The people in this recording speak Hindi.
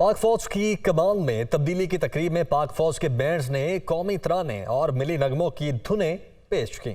पाक फौज की कमान में तब्दीली की तकरीब में पाक फौज के बैंड्स ने कौमी तराने और मिली नगमों की धुनें पेश की।